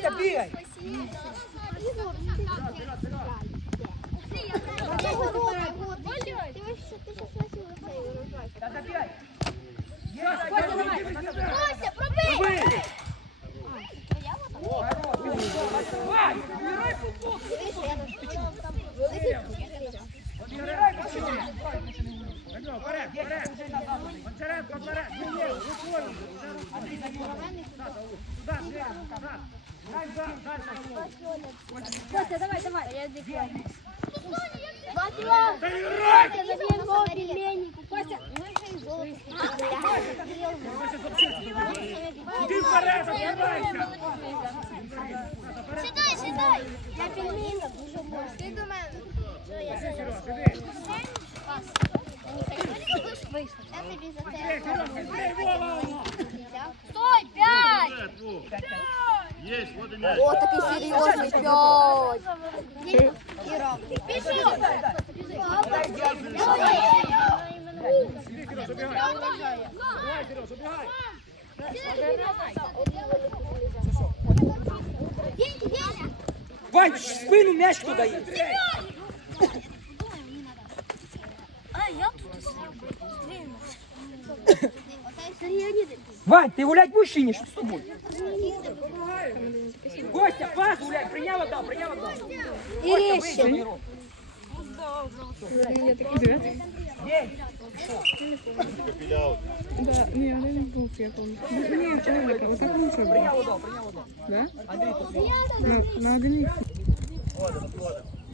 Костя, бігай! Та забігай! Є, Костя, давай! Костя, пробий! Давай! Убирай футбол! Убирай футбол! Вперед, вперед! Гончаренко, вперед! Ні, ні, рукою! Андрій, забігай! Сюди, Костя, давай, давай. Я! Костя, Іди вперед, відкривайся! Сідай, сідай. Я пельмені дуже можу. Ти до мене. Серега! Я Стой, п'ять! Есть, вот и мяч! О, такий серйозний п'ять. Іди, Серега, забігай! Давай, забігай! Вань, в спину м'яч хто дає! Вань, ти гулять будеш чи ні? Що з тобою? Костя, пас гулять, прийняв отдав, прийняв отдав. І ріще. День. Да, ні, я не був в якому. Ні, це не видно, отак лучше було. Прийняв отдав, прийняв отдав. Да? На, на одиниці.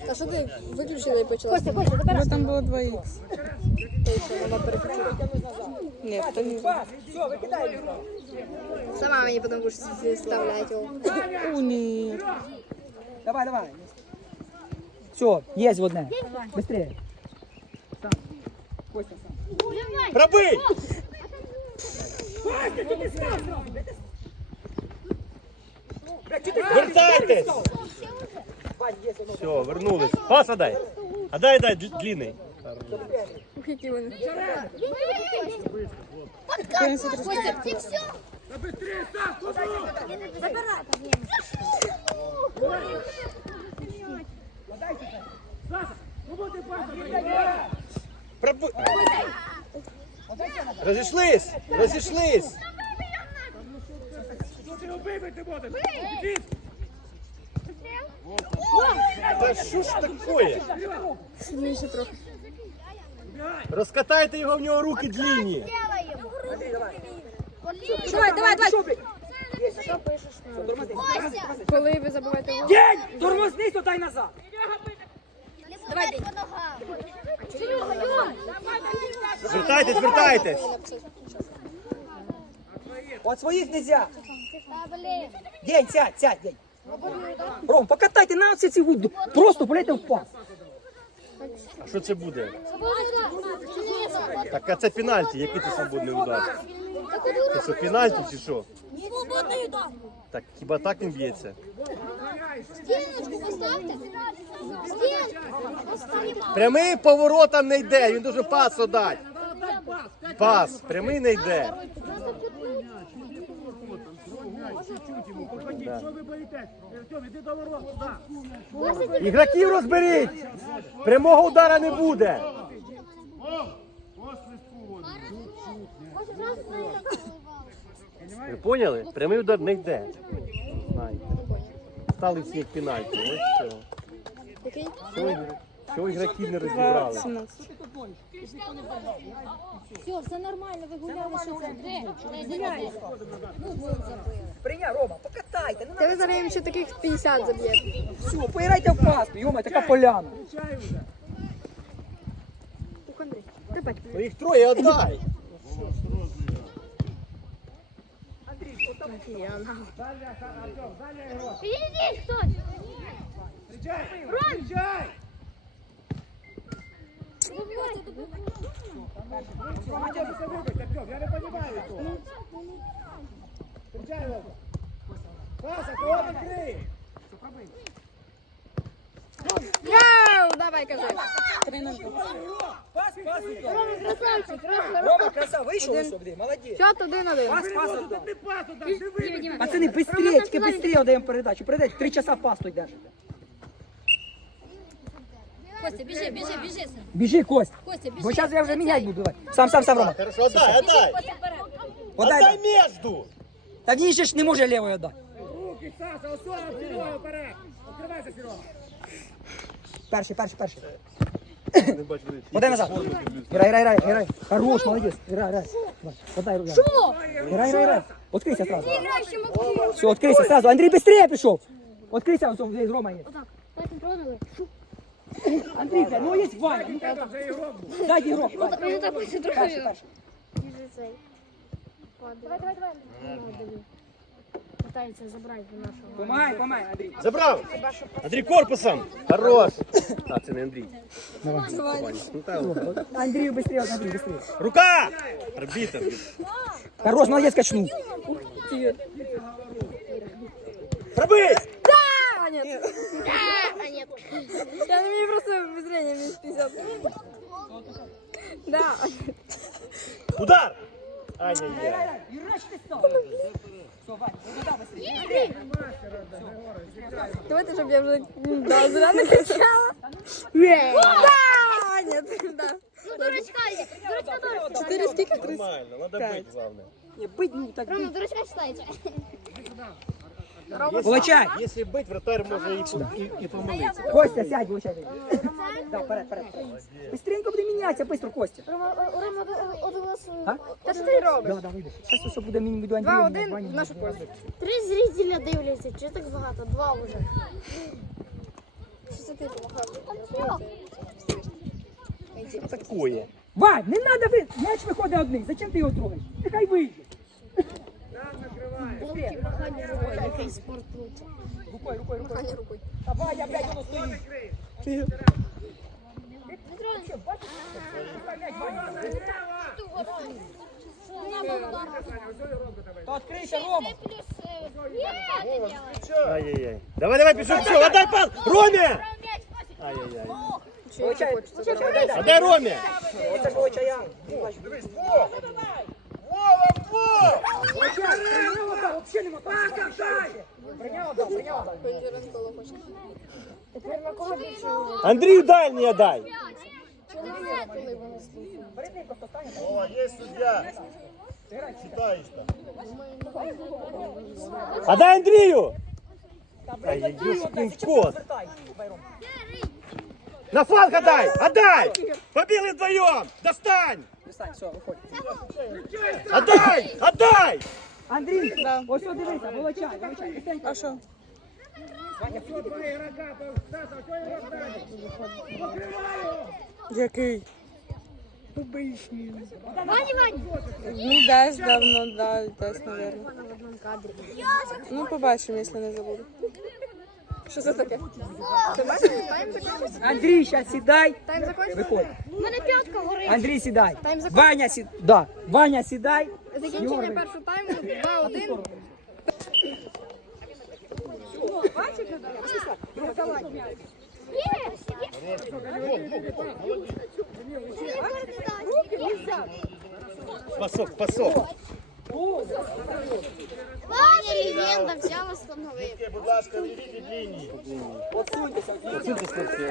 А що ти виключила і почала? Костя, Костя, Бо там було 2х. Ні, то не. Пас, все, викидай його. Сама мені потім будеш вставляти його. О, ні. Давай, давай. Все, есть в одне. Быстрее. Сам. Костя, сам. Пробий! Костя, ти не став Все, вернулись. Паса дай. А дай, дай, д- длинний. Ух, які вони. Костя, ти все? Розійшлись! Розійшлись! Що ти його будеш? Іди! Та що ж таке? Сильніше трохи. Розкатайте його в нього руки длинні. Давай. Давай, давай. Коли ви забуваєте гол? День! Тормознись, то дай назад. Давай. Серега, Звертайтесь, звертайтесь. От своїх нельзя. День, сядь, сядь, день. Ром, покатайте на оці ці вуд. Просто полейте в пас. А що це буде? Так, а це пенальті. Який це свободний удар? Це що, пенальті чи що? Свободний удар. Так, хіба так він б'ється? Стіночку поставте. Стіночку. Поставте. Прямий поворотом не йде, він дуже пас отдать. Пас, прямий не йде. Ігроків розберіть! Прямого удара не буде. Ви поняли? Прямий удар не йде. Стали всі як. Ось що. Чого ігр- ігроків не розібрали? Все, все нормально, ви гуляли, що це? Прийняв, Рома, покатайте. Ну, Та ви зараз їм ще таких 50 заб'єте. все, поіграйте в пас. Йома, така поляна. Ух, Андрій, ти бать. Ну їх троє отдай. Иди, хтось. Рома, тебе це вибить, Артем, я. Паса, давай, кажи. Пас, пас, красавчик, один-один. Пацани, быстрее, тільки быстрее даємо передачу. Передайте, три часа пас тут. Костя, біжи, біжи, біжи. син. Біжи, Кость. Костя, біжи. Бо зараз я вже міняти буду. Давай. Сам, сам, сам, Рома. Хорошо, отдай, отдай. Костя, вперед. Подай. Отдай между. Та він же ж не може лівою віддати. Перший, перший, перший. Не бачу, ви- Подай назад. Грай, грай, грай, грай. Хорош, молодець. Грай, грай. Давай, Подай руку. Що? Грай, грай, грай. Открийся сразу. Все, открийся сразу. Андрій, быстрее пішов. Открийся, ось здесь Рома є. Так, ми продали. Андрій, ну є Ваня. Дай ігрок. Він так ось Перший, трохи. перший. Цей. Давай, давай, давай. Питається забрати до нашого. Помагай, помагай, Андрій. Забрав. Андрій корпусом. Хорош. А, це не Андрій. Ну, та, Андрію, быстрее, Андрій, быстрее. Рука! Арбітр. Хорош, молодець, качнув. Пробий! А, нет. А, ні. Я не имею просто зрения минус 50. Да. Удар! Ай-яй-яй. Юрач, ти став. Все, Ваня, ну да, быстрее. Давайте, чтобы я уже да, зря накричала. Да! Нет, да. Ну, дурачка є. Дурачка, дурачка. Четыре сколько? Три. Нормально, надо бить, главное. Не, бить, ну так Рома, бить. дурачка читається. Получай. Якщо бить, вратарь може і, і, і помилитися. Костя, сядь, получай. Да, вперед, вперед. Быстренько буде мінятися, быстро, Костя. Рома, о, Рома, о, о, о, А? Та що ти робиш? Да, да, вийде. Зараз все буде мені до Андрія. 2-1 в нашу пользу. Три зрителя дивляться, чи так багато? Два вже. Що це ти помахав? Такое. Вань, не треба, ви... м'яч виходить одний. Зачем ти його трогаєш? Нехай вийде. Хлопці, махання рукою, який спорт лучше. Рукой, рукой, рукой. Махання рукою. А Ваня, блядь, воно стоїть. То відкрийся, Рома. Ай-яй-яй. Давай, давай, пішов, пішов, отдай пас! Ромі! Ай-яй-яй. Получай, получай, дай, дай. Отдай Ромі! Оце ж получай. Дивись, Андрію дальній отдай! Коли вони слухають. Бери просто стань. О, є суддя. Читаєш там. Отдай Андрію! Ай, Ай, яй, ёшкин кот. Вертай, Байром. На фланг отдай! Отдай! Побігли вдвоєм! Достань! Встань, все, виходь. Отдай! Отдай! Андрій, ось сюди дивися, волочай, волочай. А що? Який? Ваня, Ваня! Ну, десь давно, да, десь, наверное. Ну, побачимо, якщо не забуду. Що це таке? Ти бачиш? Тайм закінчився? Андрій, зараз сідай. Тайм закінчився? Виходь. У мене п'ятка горить. Андрій, сідай. Тайм закінчився? Ваня, сідай. Да. Ваня, сідай. Закінчення першого тайму 2-1. Пасок, пасок. Ваня легенда, взяв восстановив. Будь ласка, від лінії.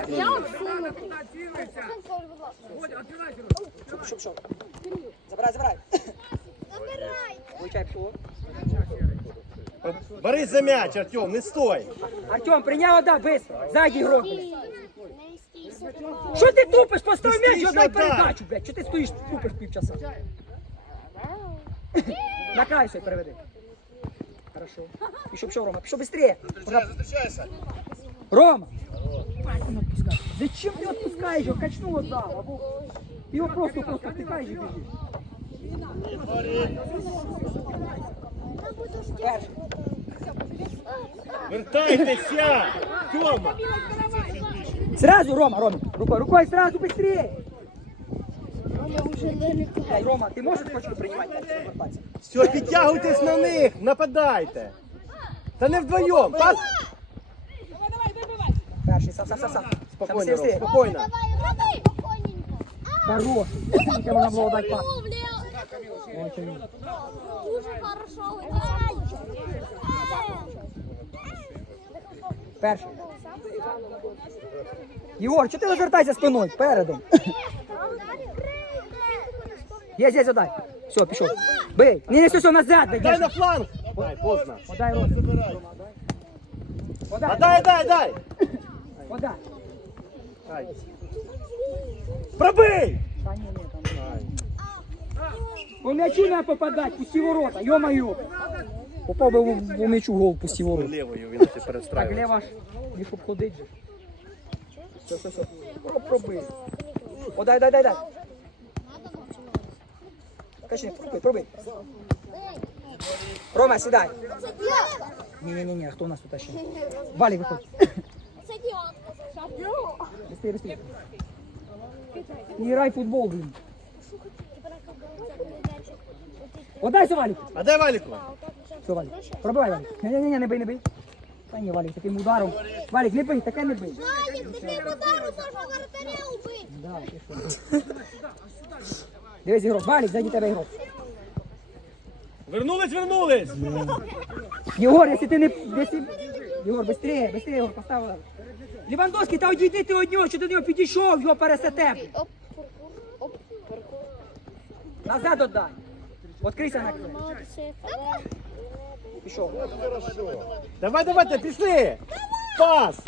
Я обсуну. Щоб, щоб. Забирай, забирай. Забирай. Получай, пішов. Борись за м'яч, Артем, не стой! Артем, прийняв, да, быстро. Не стійся. Що ти тупиш? Постав м'яч, отдай отдай. передачу, блядь. Що ти стоїш, тупиш півчаса? На край все переведи. Хорошо. Пішов, пішов, Рома. Пішов быстрее. Зустрічайся. Рома! Он отпускает. Зачем ты отпускаешь его? Качнул отдал. Або... Ты его просто, просто втыкаешь и бежишь. Перший. Вертайтеся! Тьома! Сразу, Рома, Рома. Рукой, рукой сразу быстрее. Рома ты можешь точку принимать? Все, підтягуйтесь на них, нападайте! Та не вдвоєм! Пас! Перший, сам, сам, сам, сам. Ром, Сергей. спокойно. Давай. Спокійненько. Хорош. Скільки можна було дати пас? Дуже хорошо. Перший. Єгор, чого ти розвертайся спиною? Передом. Є, є, дай. Все, пішов. Бий. Ні, не все, все, назад. Дай держи. на фланг. Дай, поздно. Подай, Рос. А Подай. дай, дай, дай. Подай. Дай. Пробий! Та ні, ні, там. По м'ячу не попадать, пусті ворота, йо-моє. Попав би в, в м'ячу гол, пусті ворота. Левою він ще Так, перестраює. лева ж, не щоб ходить же. Все, все, все. Про- Пробий. О, дай, дай, дай, дай. Качни, пробий, пробий. Рома, сідай. Ні-ні-ні, хто у нас тут ще? Валік, виходь. Це діанка. Быстрее, быстрее. Не грай в футбол, блин. Отдай Валік. А дай Валіку. Все, Валік. Пробивай, Валік. Ні-ні-ні, не бий, не бий. Та ні, Валік, таким ударом. Валік, не бий, таке не бий. Валік, таким ударом можна воротаря убити. Да, ти що. Дивись, ігрок. Валік, зайди тебе ігрок. Вернулись, вернулись! Єгор, якщо ти не... Якщо... Єгор, быстрее, быстрее, Єгор, поставив. Лівандовський, та одійди ти від нього, що до нього підійшов, його пересете. Назад отдай. Открийся на край. Пішов. Давай, давайте, пішли! Пас!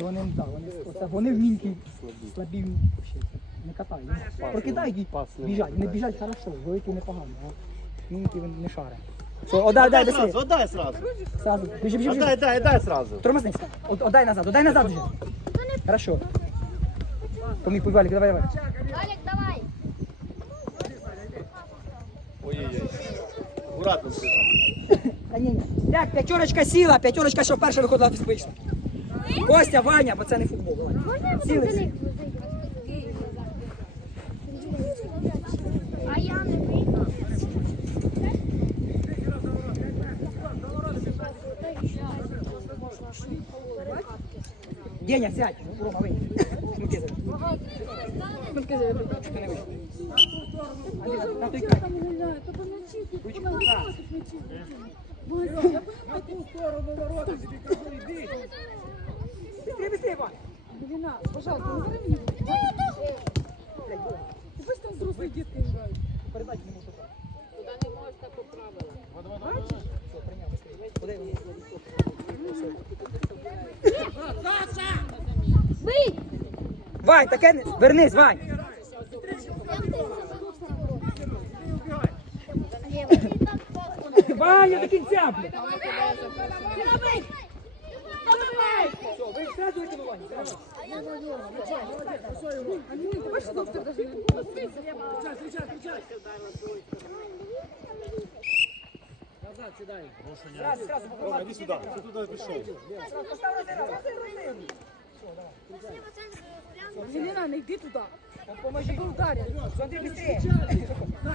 Вони, да, вони, оце, вони вмінькі, слабі вообще, не катають. Прокидають і Пас не біжать. можна, Вони да. біжать хорошо, великі непогано, а він не шаре. Все, отдай, отдай, Сразу, отдай сразу. Сразу, біжи, біжи, біжи. Отдай, дай, дай сразу. Тормознись. От, отдай назад, отдай назад вже. Хорошо. Помій, пусть Валік, давай, давай. Валік, давай. Ой-ой-ой. Аккуратно. Та ні, ні. Так, п'ятерочка сіла, п'ятерочка, що перша виходила безпечно. Костя, Ваня, бо це не футбол. Давай. Сіли. А я не вийду. Деня, сядь. Рома, вийди. Смуки за. Шматки забив. Що ти не вийшов? Андрій, на той край. Ручку, так. Быстрее, быстрее, Ваня. Левина, пожалуйста, не бери мені. Ти бачиш, там взрослі дітки грають. Передачу не можу. Туди не можна по правилам. Бачиш? Все, прийняв, быстрее. Куди він? Вань, таке не... Вернись, Вань. Ваня, до кінця. Все, сразу сразу. Попробуй. Иди сюда. Ты туда пришел. Постав розіграв, розіграв. Левина, не йди туди. Поможи. Ударять. Смотри, быстрее.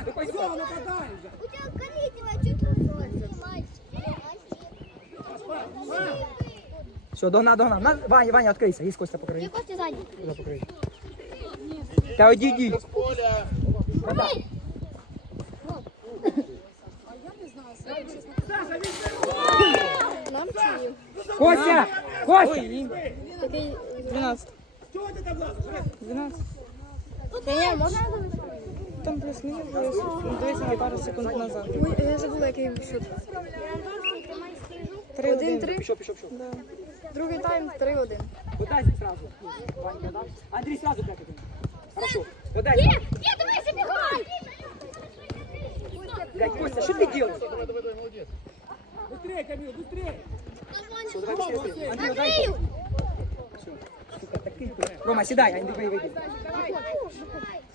Такой У тебя колитва чуть не Все, догнав, догнав. На, Ваня, Ваня, відкрийся. Є Костя покриє. Костя сзади. Костя покриє. Та одійдіть. Поля. Подай. Нам чи ні? Костя! Костя! 12. 12. Та ні, можна Там плюс-мінус. Дивись на пару секунд назад. Ой, я забула, який счет. 3-1. 1-3. Пішов, пішов, пішов. Другий тайм 3-1. Подай сразу. Ваня, да? Андрій сразу п'ять один. Хорошо. Подай. Ні, ні, давай забігай! Блядь, Костя, що ти робиш? Все, давай быстрее. Андрій, дай. Андрію! Все. Сука, Рома, сідай, Андрій, вийди.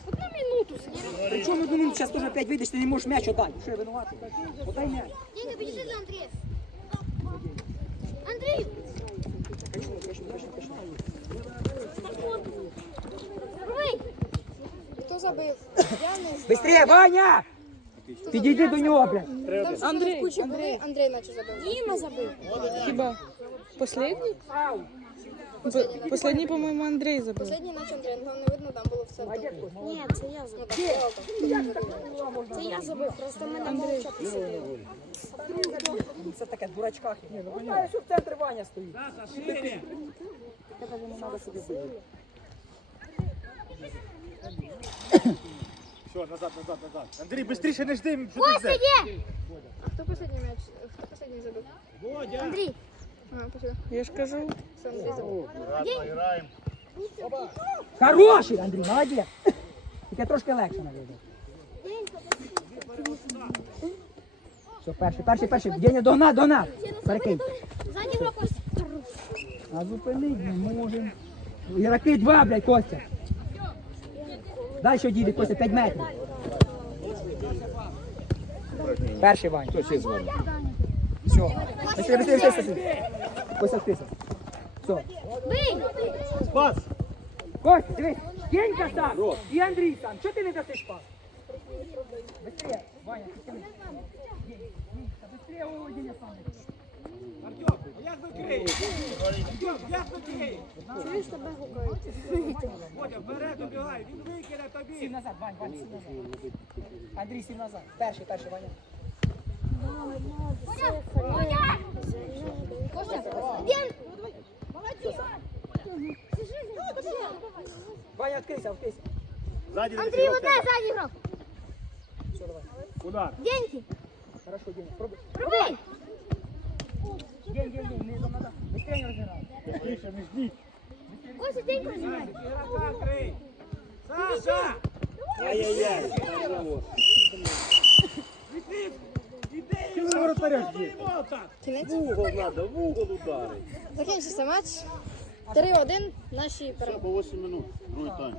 Одну минуту сидіть. Причому одну минуту, зараз теж опять вийдеш, ти не можеш м'яч отдати. Що я винуватий? Подай м'яч. Діка, підійди до Андрія. Рви! Хто забив? Я не знаю. Быстрее, Ваня! Підійди до нього, блядь. Андрій, Андрій. Андрій наче забив. Діма забив. Хіба? Последній? По- Последній, по-моєму, Андрій забив. Последній наче Андрій, ну не видно, там було все. Ні, це я забив. Це я забив, просто мене мовчок сидів. Це таке дурачка. Ну, знаю, що в центрі Ваня стоїть. Все, назад, назад, назад. Андрій, швидше не жди, що ти ждеш? А хто последній м'яч? Хто последній забив? Андрій. Я ж кажу. Хороший, Андрій, молодець. Тільки трошки легше навіть. Все, перший, перший, перший. Деня, догнав, догнав. Перекинь. ззаді гра А зупинить не можемо. Ігроки два, блядь, Костя. Дай що діди, Костя, 5 метрів. Перший Вань. Хто ще з вами? Все. Быстрее, быстрее, быстрее, быстрее. Костя, вписав. Все. Бий! Пас! Костя, дивись, Денька там і Андрій там. Чого ти не дасиш пас? Быстрее, Ваня, ти тяни. Денька, быстрее, о, Деня сам. Сів назад, Вань, Вань, сів назад. Андрій, сів назад. Перший, перший, Ваня. Ваня, відкрийся, відкрийся. Ззаді Андрій, десь одна ззаді грав. Все, давай. Удар. Деньки, Хорошо, Деня, пробуй. пробий! День, день, день, не надо. Быстрее не розіграй. Швидше не ждіть. Костя, деньку розіграй. Ай-яй-яй. Ти на воротаря жди. В угол надо, в угол ударить. Закінчився матч. 3-1 наші перемоги. по 8 минут. Другий тайм.